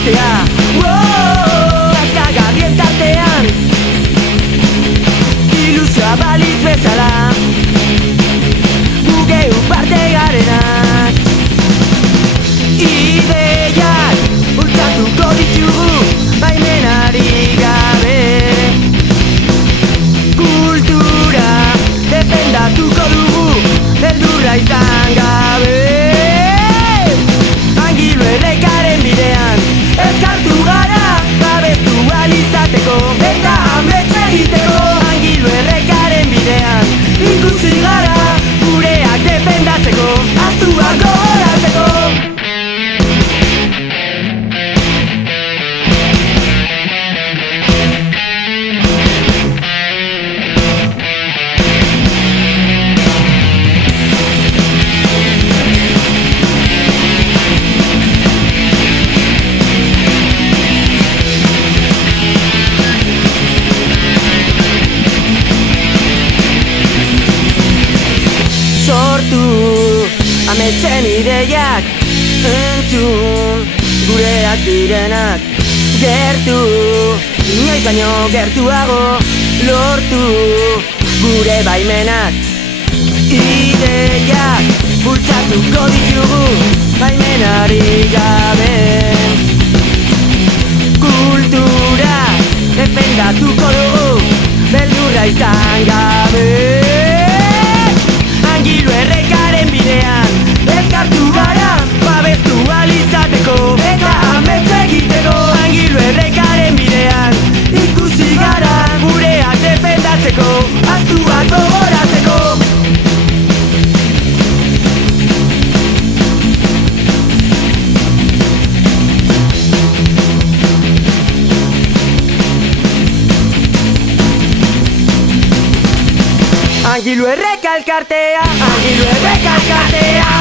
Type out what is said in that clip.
izatea. Azkagarrien tartean ilusioa balitz bezala gugeu parte garenak. Ideiak bultzatuko ditugu baimenari gabe, kultura defendatuko dugu beldurra izan gabe. Angilu errekaren bidean elkartu gara babestu alizateko eta amets egiteko. Angilu errekaren bidean ikusi gara gureak defendatzeko, ahaztuak gogoratzeko. Sortu ametsen ideiak, entzun gureak direnak, gertu inoiz baino gertuago lortu gure baimenak. Ideiak bultzatuko ditugu baimenari gabe, kultura defendatuko dugu beldurra izan gabe. Angilu errekaren bidean elkartu gara babestu alizateko eta amets egiteko. Angilu errekaren bidean ikusi gara gureak defendatzeko, ahaztuak gogoratzeko. Angilu erreka elkartea, Angilu erreka elkartea.